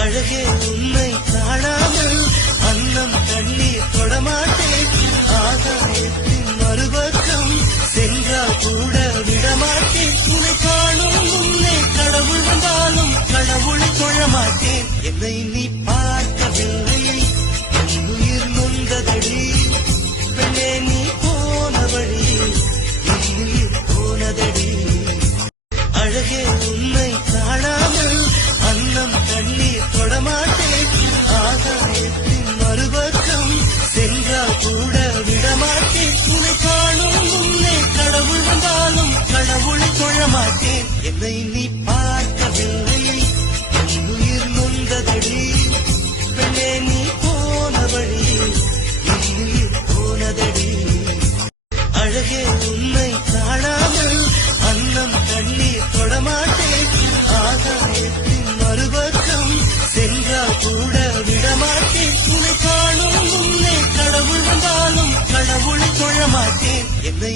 அழகே உன்னை காணாமல் அன்னம் தண்ணீர் தொடமாட்டேன். ஆகாயத்தின் மறுபக்கம் சென்றால் கூட விடமாட்டேன். உன்னை காணும் முன்னே கடவுள் வந்தாலும் கடவுளை தொழமாட்டேன். என்னை நீ பார்க்கவில்லை, என் உயிர் நொந்ததடி. பெண்ணே நீ போன வழி என் உயிர் போனதடி. அழகே உன்னை காணாமல் அன்னம் தண்ணீர் தொடமாட்டேன். ஆகாயத்தின் மறுபக்கம் சென்றால் கூட விடமாட்டேன். உன்னை காணும் முன்னே கடவுள் வந்தாலும் கடவுளை தொழமாட்டேன். என்னை நீ பார்க்கவில்லை, என் உயிர் நொந்ததடி. பெண்ணே நீ போன வழி என் உயிர் போனதடி. அழகே உன்னை காணாமல் அன்னம் தண்ணீர் தொடமாட்டேன். ஆகாயத்தின் மறுபக்கம் சென்றால் கூட விடமாட்டேன். உன்னை காணும் முன்னே கடவுள் வந்தாலும் கடவுளை தொழமாட்டேன். என்னை